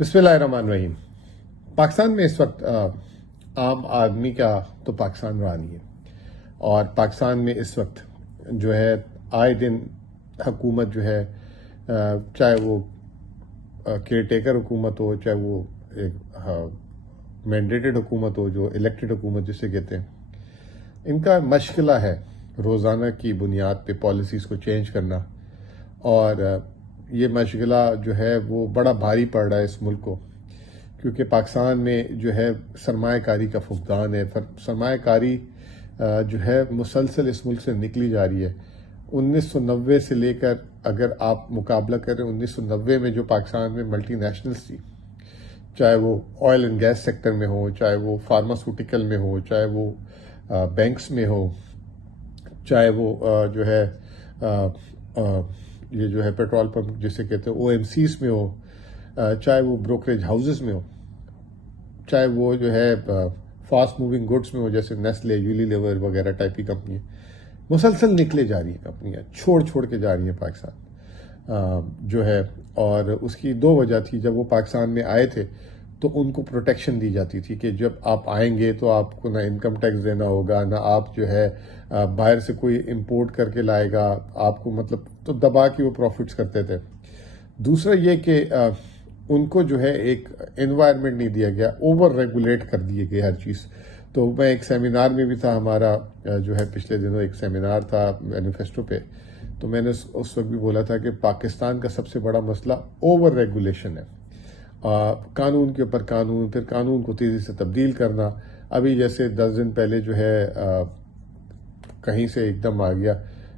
بسم اللہ الرحمن الرحیم۔ پاکستان میں اس وقت عام آدمی کا تو پاکستان رہا نہیں ہے، اور پاکستان میں اس وقت جو ہے آئے دن حکومت جو ہے چاہے وہ کیئر ٹیکر حکومت ہو، چاہے وہ ایک مینڈیٹڈ حکومت ہو، جو الیکٹڈ حکومت جسے کہتے ہیں، ان کا مشغلہ ہے روزانہ کی بنیاد پہ پالیسیز کو چینج کرنا، اور یہ مشغلہ جو ہے وہ بڑا بھاری پڑ رہا ہے اس ملک کو، کیونکہ پاکستان میں جو ہے سرمایہ کاری کا فقدان ہے۔ سرمایہ کاری جو ہے مسلسل اس ملک سے نکلی جا رہی ہے۔ 1990 سے لے کر اگر آپ مقابلہ کریں 1990 میں جو پاکستان میں ملٹی نیشنلز تھی، چاہے وہ آئل اینڈ گیس سیکٹر میں ہو، چاہے وہ فارماسوٹیکل میں ہو، چاہے وہ بینکس میں ہو، چاہے وہ جو ہے یہ جو ہے پیٹرول پمپ جسے کہتے ہیں او ایم سیز میں ہو، چاہے وہ بروکریج ہاؤسز میں ہو، چاہے وہ جو ہے فاسٹ موونگ گڈس میں ہو جیسے نیسلے، یونیلیور وغیرہ ٹائپ کی کمپنیاں، مسلسل نکلے جا رہی ہیں کمپنیاں، چھوڑ کے جا رہی ہیں پاکستان جو ہے۔ اور اس کی دو وجہ تھی، جب وہ پاکستان میں آئے تھے تو ان کو پروٹیکشن دی جاتی تھی کہ جب آپ آئیں گے تو آپ کو نہ انکم ٹیکس دینا ہوگا، نہ آپ جو ہے باہر سے کوئی امپورٹ کر کے لائے گا آپ کو، مطلب تو دبا کے وہ پروفٹس کرتے تھے۔ دوسرا یہ کہ ان کو جو ہے ایک انوائرمنٹ نہیں دیا گیا، اوور ریگولیٹ کر دیے گئے ہر چیز۔ تو میں ایک سیمینار میں بھی تھا، ہمارا جو ہے پچھلے دنوں ایک سیمینار تھا مینیفیسٹو پہ، تو میں نے اس وقت بھی بولا تھا کہ پاکستان کا سب سے بڑا مسئلہ اوور ریگولیشن ہے، قانون کے اوپر قانون، پھر قانون کو تیزی سے تبدیل کرنا۔ ابھی جیسے 10 دن پہلے جو ہے کہیں سے ایک دم آ گیا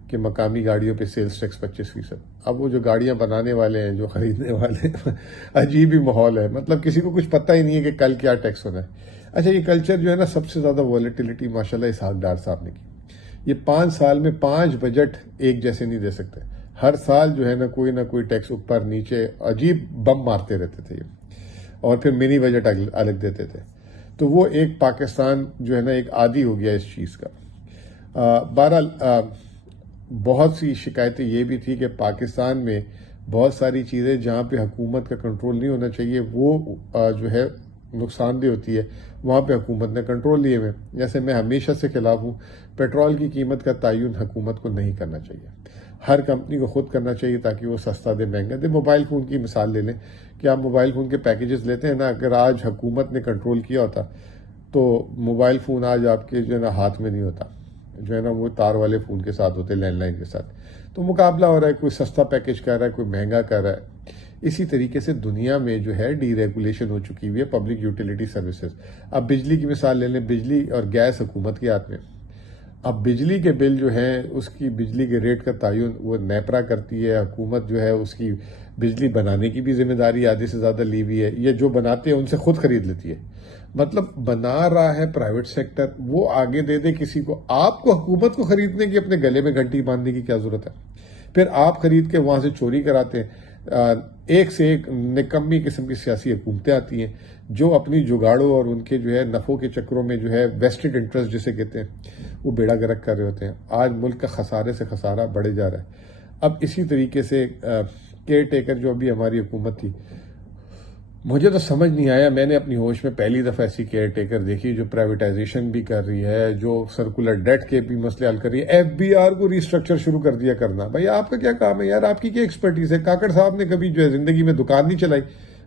کہ مقامی گاڑیوں پہ سیلز ٹیکس 25%۔ اب وہ جو گاڑیاں بنانے والے ہیں، جو خریدنے والے ہیں، عجیب ہی ماحول ہے، مطلب کسی کو کچھ پتہ ہی نہیں ہے کہ کل کیا ٹیکس ہونا ہے۔ اچھا، یہ کلچر جو ہے نا، سب سے زیادہ والیٹیلیٹی ماشاءاللہ اسحاق ڈار صاحب نے کی۔ یہ 5 سال میں 5 بجٹ ایک جیسے نہیں دے سکتے، ہر سال جو ہے نا کوئی ٹیکس اوپر نیچے، عجیب بم مارتے رہتے تھے یہ، اور پھر منی بجٹ الگ دیتے تھے۔ تو وہ ایک پاکستان جو ہے نا ایک عادی ہو گیا اس چیز کا۔ بہرحال بہت سی شکایتیں یہ بھی تھی کہ پاکستان میں بہت ساری چیزیں جہاں پہ حکومت کا کنٹرول نہیں ہونا چاہیے وہ جو ہے نقصان دہ ہوتی ہے، وہاں پہ حکومت نے کنٹرول لیے ہوئے۔ جیسے میں ہمیشہ سے خلاف ہوں، پیٹرول کی قیمت کا تعین حکومت کو نہیں کرنا چاہیے، ہر کمپنی کو خود کرنا چاہیے تاکہ وہ سستا دے مہنگا دے۔ موبائل فون کی مثال لے لیں کہ آپ موبائل فون کے پیکیجز لیتے ہیں نا، اگر آج حکومت نے کنٹرول کیا ہوتا تو موبائل فون آج آپ کے جو ہے نا ہاتھ میں نہیں ہوتا، جو ہے نا وہ تار والے فون کے ساتھ ہوتے، لینڈ لائن کے ساتھ۔ تو مقابلہ ہو رہا ہے، کوئی سستا پیکیج کر رہا ہے، کوئی مہنگا کر رہا ہے۔ اسی طریقے سے دنیا میں جو ہے ڈی ریگولیشن ہو چکی ہوئی ہے پبلک یوٹیلیٹی سروسز۔ اب بجلی کی مثال لے لیں، بجلی اور گیس حکومت کے ہاتھ میں۔ اب بجلی کے بل جو ہیں، اس کی بجلی کے ریٹ کا تعین وہ نیپرا کرتی ہے، حکومت جو ہے اس کی بجلی بنانے کی بھی ذمہ داری آدھے سے زیادہ لی ہوئی ہے، یہ جو بناتے ہیں ان سے خود خرید لیتی ہے۔ مطلب بنا رہا ہے پرائیویٹ سیکٹر، وہ آگے دے دے کسی کو، آپ کو حکومت کو خریدنے کی اپنے گلے میں گھنٹی باندھنے کی کیا ضرورت ہے؟ پھر آپ خرید کے وہاں سے چوری کراتے ہیں۔ ایک سے ایک نکمی قسم کی سیاسی حکومتیں آتی ہیں جو اپنی جگاڑوں اور ان کے جو ہے نفعوں کے چکروں میں جو ہے ویسٹڈ انٹرسٹ جسے کہتے ہیں وہ بیڑا گرک کر رہے ہوتے ہیں۔ آج ملک کا خسارے سے خسارہ بڑھے جا رہا ہے۔ اب اسی طریقے سے کیئر ٹیکر جو ابھی ہماری حکومت تھی، مجھے تو سمجھ نہیں آیا، میں نے اپنی ہوش میں پہلی دفعہ ایسی کیئر ٹیکر دیکھی جو پرائیویٹائزیشن بھی کر رہی ہے، جو سرکولر ڈیٹ کے بھی مسئلے حل کر رہی ہے، FBR کو ریسٹرکچر شروع کر دیا کرنا۔ بھائی آپ کا کیا کام ہے یار، آپ کی کیا ایکسپرٹیز ہے؟ کاکڑ صاحب نے کبھی جو ہے زندگی میں دکان نہیں چلائی،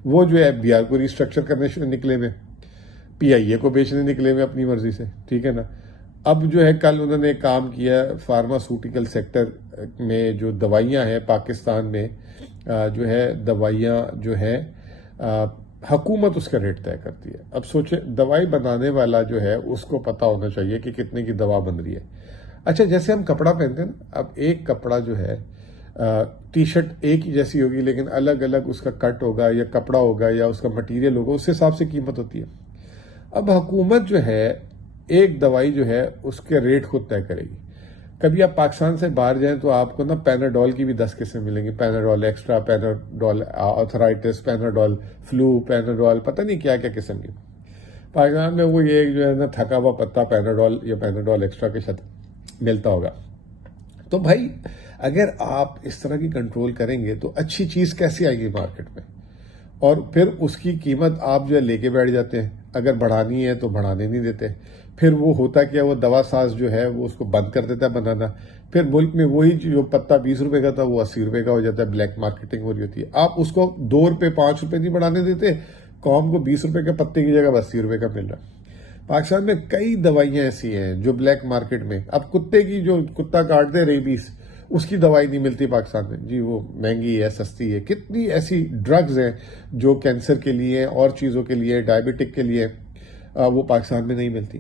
وہ جو ہے FBR کو ریسٹرکچر کرنے نکلے میں، PIA کو بیچنے نکلے میں اپنی مرضی سے، ٹھیک ہے نا۔ اب جو ہے کل انہوں نے کام کیا فارماسوٹیکل سیکٹر میں، جو دوائیاں ہیں پاکستان میں جو ہے دوائیاں جو ہیں حکومت اس کا ریٹ طے کرتی ہے۔ اب سوچیں، دوائی بنانے والا جو ہے اس کو پتا ہونا چاہیے کہ کتنے کی دوا بن رہی ہے۔ اچھا، جیسے ہم کپڑا پہنتے ہیں نا، اب ایک کپڑا جو ہے ٹی شرٹ ایک ہی جیسی ہوگی لیکن الگ الگ اس کا کٹ ہوگا یا کپڑا ہوگا یا اس کا مٹیریل ہوگا، اس حساب سے قیمت ہوتی ہے۔ اب حکومت جو ہے ایک دوائی جو ہے اس کے ریٹ خود طے کرے گی۔ کبھی آپ پاکستان سے باہر جائیں تو آپ کو نا پیناڈول کی بھی 10 قسمیں ملیں گی، Panadol extra, Panadol arthritis, Panadol flu, Panadol پتہ نہیں کیا کیا قسم کی۔ پاکستان میں وہ یہ جو ہے نا تھکا ہوا پتا پیناڈول یا پیناڈول ایکسٹرا کے ساتھ ملتا ہوگا۔ تو بھائی اگر آپ اس طرح کی کنٹرول کریں گے تو اچھی چیز کیسے آئے گی مارکیٹ میں؟ اور پھر اس کی قیمت آپ جو ہے لے کے بیٹھ جاتے ہیں، اگر بڑھانی ہے تو بڑھانے نہیں دیتے، پھر وہ ہوتا کیا، وہ دوا ساز جو ہے وہ اس کو بند کر دیتا ہے بنانا، پھر ملک میں وہی جو پتہ 20 روپے کا تھا وہ 80 روپے کا ہو جاتا ہے، بلیک مارکیٹنگ ہو رہی ہوتی ہے، آپ اس کو 2 روپے 5 روپے نہیں بڑھانے دیتے، قوم کو 20 روپے کے پتے کی جگہ 80 روپے کا مل رہا ہے۔ پاکستان میں کئی دوائیاں ایسی ہیں جو بلیک مارکیٹ میں، اب کتے کی جو کتا کاٹتے ریبیز، اس کی دوائی نہیں ملتی پاکستان میں جی، وہ مہنگی ہے، سستی ہے۔ کتنی ایسی ڈرگز ہیں جو کینسر کے لیے اور چیزوں کے لیے، ڈائبٹک کے لیے، وہ پاکستان میں نہیں ملتی۔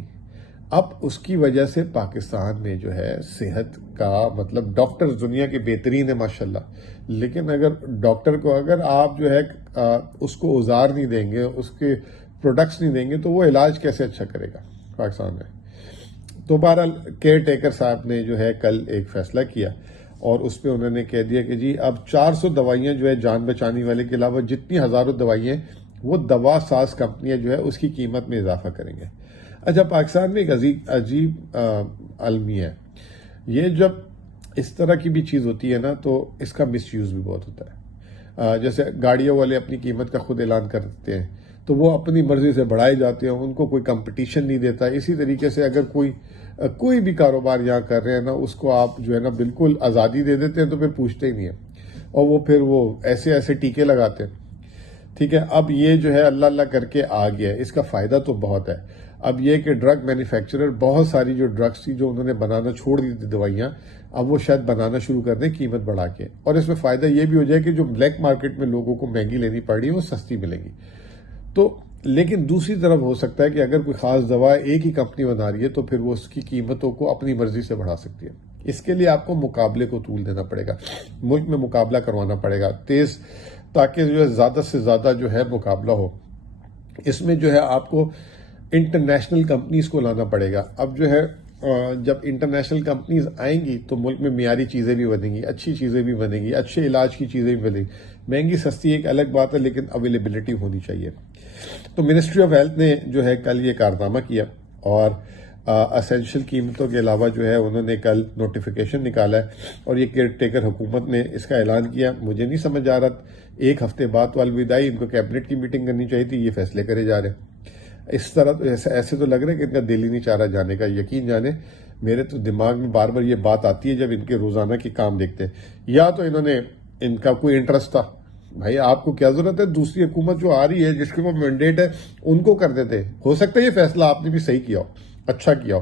اب اس کی وجہ سے پاکستان میں جو ہے صحت کا مطلب ڈاکٹر دنیا کے بہترین ہے ماشاءاللہ، لیکن اگر ڈاکٹر کو اگر آپ جو ہے اس کو اوزار نہیں دیں گے، اس کے پروڈکٹس نہیں دیں گے، تو وہ علاج کیسے اچھا کرے گا پاکستان میں؟ تو بہرحال کیئر ٹیکر صاحب نے جو ہے کل ایک فیصلہ کیا، اور اس پہ انہوں نے کہہ دیا کہ جی اب 400 دوائیاں جو ہے جان بچانے والے کے علاوہ جتنی ہزاروں دوائیاں وہ دوا ساز کمپنیاں جو ہے اس کی قیمت میں اضافہ کریں گے۔ اچھا، پاکستان میں ایک عجیب المیہ ہے، یہ جب اس طرح کی بھی چیز ہوتی ہے نا تو اس کا مس یوز بھی بہت ہوتا ہے۔ جیسے گاڑیوں والے اپنی قیمت کا خود اعلان کر دیتے ہیں تو وہ اپنی مرضی سے بڑھائے جاتے ہیں، ان کو کوئی کمپٹیشن نہیں دیتا۔ اسی طریقے سے اگر کوئی بھی کاروبار یہاں کر رہے ہیں نا، اس کو آپ جو ہے نا بالکل آزادی دے دیتے ہیں تو پھر پوچھتے ہی نہیں ہیں، اور وہ پھر وہ ایسے ٹیکے لگاتے ہیں۔ ٹھیک ہے، اب یہ جو ہے اللہ اللہ کر کے آ گیا ہے، اس کا فائدہ تو بہت ہے۔ اب یہ کہ ڈرگ مینوفیکچرر بہت ساری جو ڈرگس تھی جو انہوں نے بنانا چھوڑ دی تھی دوائیاں، اب وہ شاید بنانا شروع کر دیں قیمت بڑھا کے، اور اس میں فائدہ یہ بھی ہو جائے کہ جو بلیک مارکیٹ میں لوگوں کو مہنگی لینی پڑ رہی ہے وہ سستی ملے گی۔ تو لیکن دوسری طرف ہو سکتا ہے کہ اگر کوئی خاص دوا ایک ہی کمپنی بنا رہی ہے تو پھر وہ اس کی قیمتوں کو اپنی مرضی سے بڑھا سکتی ہے۔ اس کے لیے آپ کو مقابلے کو طول دینا پڑے گا، ملک میں مقابلہ کروانا پڑے گا تیز، تاکہ جو ہے زیادہ سے زیادہ جو ہے مقابلہ ہو۔ اس میں جو ہے آپ کو انٹرنیشنل کمپنیز کو لانا پڑے گا۔ اب جو ہے جب انٹرنیشنل کمپنیز آئیں گی تو ملک میں معیاری چیزیں بھی بنیں گی، اچھی چیزیں بھی بنیں گی، اچھے علاج کی چیزیں بھی بنیں گی۔ مہنگی سستی ایک الگ بات ہے، لیکن اویلیبلٹی ہونی چاہیے۔ تو منسٹری آف ہیلتھ نے جو ہے کل یہ کارنامہ کیا، اور اسینشل قیمتوں کے علاوہ جو ہے انہوں نے کل نوٹیفیکیشن نکالا ہے، اور یہ کیئر ٹیکر حکومت نے اس کا اعلان کیا۔ مجھے نہیں سمجھ آ رہا، ایک ہفتے بعد الوداعی ان کو کیبنٹ کی میٹنگ کرنی چاہیے تھی، یہ فیصلے کرے جا رہے ہیں۔ اس طرح تو ایسے تو لگ رہا ہے کہ ان کا دل ہی نہیں چاہ رہا جانے کا۔ یقین جانے میرے تو دماغ میں بار بار یہ بات آتی ہے جب ان کے روزانہ کے کام دیکھتے ہیں، یا تو ان کا کوئی انٹرسٹ تھا، بھائی آپ کو کیا ضرورت ہے، دوسری حکومت جو آ رہی ہے جس کے وہ مینڈیٹ ہے ان کو کر دیتے۔ ہو سکتا ہے یہ فیصلہ آپ نے بھی صحیح کیا ہو، اچھا کیا ہو،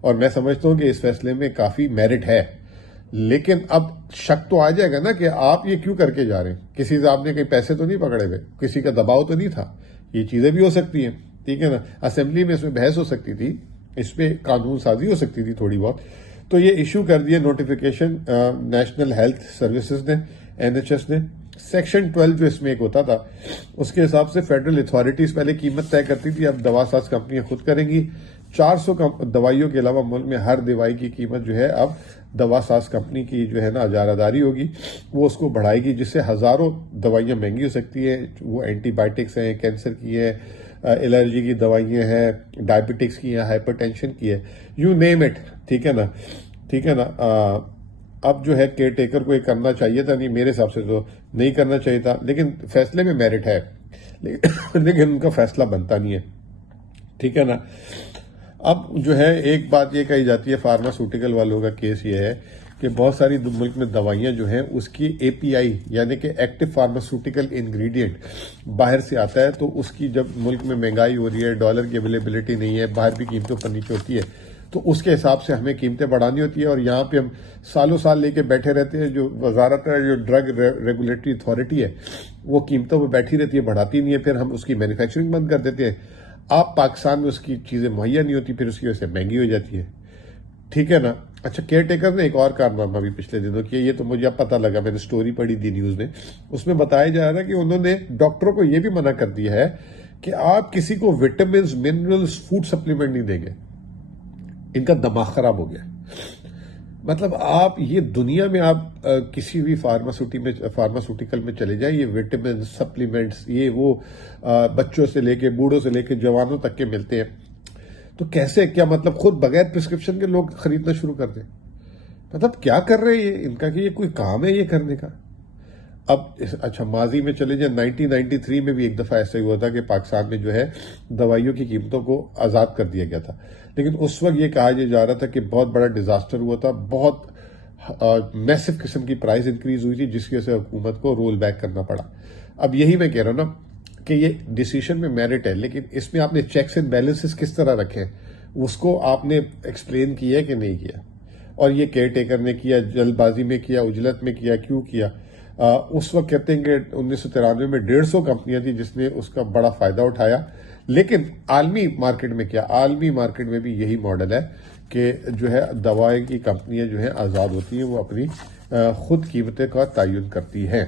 اور میں سمجھتا ہوں کہ اس فیصلے میں کافی میرٹ ہے، لیکن اب شک تو آ جائے گا نا کہ آپ یہ کیوں کر کے جا رہے ہیں، کسی سے آپ نے کئی پیسے تو نہیں پکڑے ہوئے، کسی کا دباؤ تو نہیں تھا، یہ چیزیں بھی ہو سکتی ہیں، ٹھیک ہے نا۔ اسمبلی میں اس میں بحث ہو سکتی تھی، اس پہ قانون سازی ہو سکتی تھی تھوڑی بہت۔ تو یہ ایشو کر دیا نوٹیفیکیشن نیشنل ہیلتھ سروسز نے، NHS نے۔ سیکشن 12 جو اس میں ایک ہوتا تھا، اس کے حساب سے فیڈرل اتھارٹیز پہلے قیمت طے کرتی تھی، اب دوا ساز کمپنیاں خود کریں گی۔ 400 دوائیوں کے علاوہ ملک میں ہر دوائی کی قیمت جو ہے اب دوا ساز کمپنی کی جو ہے نا اجارہ داری ہوگی، وہ اس کو بڑھائے گی، جس سے ہزاروں دوائیاں مہنگی ہو سکتی ہیں۔ وہ اینٹی بائیوٹکس ہیں، کینسر کی ہیں، الرجی کی دوائیاں ہیں، ڈائبٹکس کی ہیں، ہائپر ٹینشن کی ہے، یو نیم اٹ، ٹھیک ہے نا، ٹھیک ہے نا۔ اب جو ہے کیئر ٹیکر کو یہ کرنا چاہیے تھا، نہیں میرے حساب سے تو نہیں کرنا چاہیے تھا، لیکن فیصلے میں میرٹ ہے، لیکن ان کا فیصلہ بنتا نہیں ہے، ٹھیک ہے نا۔ اب جو ہے ایک بات یہ کہی جاتی ہے فارماسوٹیکل والوں کا کیس یہ ہے کہ بہت ساری ملک میں دوائیاں جو ہیں اس کی API یعنی کہ ایکٹیو فارماسوٹیکل انگریڈینٹ باہر سے آتا ہے، تو اس کی جب ملک میں مہنگائی ہو رہی ہے، ڈالر کی اویلیبلٹی نہیں ہے، باہر بھی قیمتوں پر نیچے ہوتی ہے، تو اس کے حساب سے ہمیں قیمتیں بڑھانی ہوتی ہے، اور یہاں پہ ہم سالوں سال لے کے بیٹھے رہتے ہیں۔ جو وزارت ہے، جو ڈرگ ریگولیٹری اتھارٹی ہے، وہ قیمتوں پہ بیٹھی رہتی ہے، بڑھاتی نہیں ہے، پھر ہم اس کی مینوفیکچرنگ بند کر دیتے ہیں۔ آپ پاکستان میں اس کی چیزیں مہیا نہیں ہوتی، پھر اس کی وجہ سے مہنگی ہو جاتی ہے، ٹھیک ہے نا۔ اچھا، کیئر ٹیکر نے ایک اور کارنامہ بھی پچھلے دنوں کیا، یہ تو مجھے اب پتہ لگا، میں نے سٹوری پڑھی تھی نیوز میں، اس میں بتایا جا رہا ہے کہ انہوں نے ڈاکٹروں کو یہ بھی منع کر دیا ہے کہ آپ کسی کو وٹامنز، منرلز، فوڈ سپلیمنٹ نہیں دیں گے، ان کا دماغ خراب ہو گیا۔ مطلب آپ یہ دنیا میں آپ کسی بھی فارماسوٹیکل میں چلے جائیں، یہ وٹامن سپلیمنٹس، یہ وہ بچوں سے لے کے بوڑھوں سے لے کے جوانوں تک کے ملتے ہیں، تو کیسے، کیا مطلب خود بغیر پرسکرپشن کے لوگ خریدنا شروع کر دیں؟ مطلب کیا کر رہے ہیں یہ، ان کا کہ یہ کوئی کام ہے یہ کرنے کا؟ اب اچھا ماضی میں چلے جائیں 1993 میں بھی ایک دفعہ ایسا ہی ہوا تھا کہ پاکستان میں جو ہے دوائیوں کی قیمتوں کو آزاد کر دیا گیا تھا، لیکن اس وقت یہ کہا جا رہا تھا کہ بہت بڑا ڈیزاسٹر ہوا تھا، بہت میسو قسم کی پرائز انکریز ہوئی تھی جس کی وجہ سے حکومت کو رول بیک کرنا پڑا۔ اب یہی میں کہہ رہا ہوں نا کہ یہ ڈیسیشن میں میرٹ ہے، لیکن اس میں آپ نے چیکس اینڈ بیلنسز کس طرح رکھے اس کو آپ نے ایکسپلین کیا کہ نہیں کیا، اور یہ کیئر ٹیکر نے کیا، جلد بازی میں کیا، عجلت میں کیا، کیوں کیا؟ اس وقت کہتے ہیں کہ 1993 میں 150 کمپنیاں تھیں جس نے اس کا بڑا فائدہ اٹھایا، لیکن عالمی مارکیٹ میں کیا؟ عالمی مارکیٹ میں بھی یہی ماڈل ہے کہ جو ہے دوائیں کی کمپنیاں جو ہیں آزاد ہوتی ہیں، وہ اپنی خود قیمتیں کا تعین کرتی ہیں۔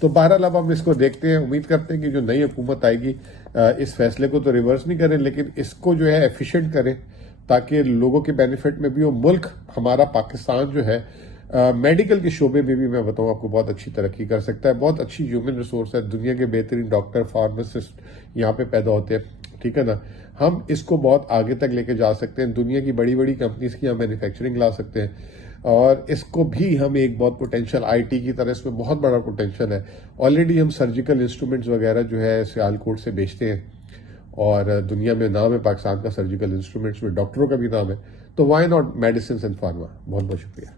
تو بہرحال اب ہم اس کو دیکھتے ہیں، امید کرتے ہیں کہ جو نئی حکومت آئے گی اس فیصلے کو تو ریورس نہیں کریں، لیکن اس کو جو ہے ایفیشینٹ کریں تاکہ لوگوں کے بینیفٹ میں بھی ہو۔ ملک ہمارا پاکستان جو ہے میڈیکل کے شعبے میں بھی میں بتاؤں آپ کو بہت اچھی ترقی کر سکتا ہے، بہت اچھی ہیومن ریسورس ہے، دنیا کے بہترین ڈاکٹر، فارماسسٹ یہاں پہ پیدا ہوتے ہیں، ٹھیک ہے نا؟ ہم اس کو بہت آگے تک لے کے جا سکتے ہیں، دنیا کی بڑی بڑی کمپنیز کی ہم مینوفیکچرنگ لا سکتے ہیں، اور اس کو بھی ہم ایک بہت پوٹینشیل آئی ٹی کی طرح اس میں بہت بڑا پوٹینشیل ہے۔ آلریڈی ہم سرجیکل انسٹرومنٹس وغیرہ جو ہے سیالکوٹ سے بیچتے ہیں، اور دنیا میں نام ہے پاکستان کا سرجیکل انسٹرومنٹس میں، ڈاکٹروں کا بھی نام ہے، تو why not medicines and pharma. بہت بہت شکریہ۔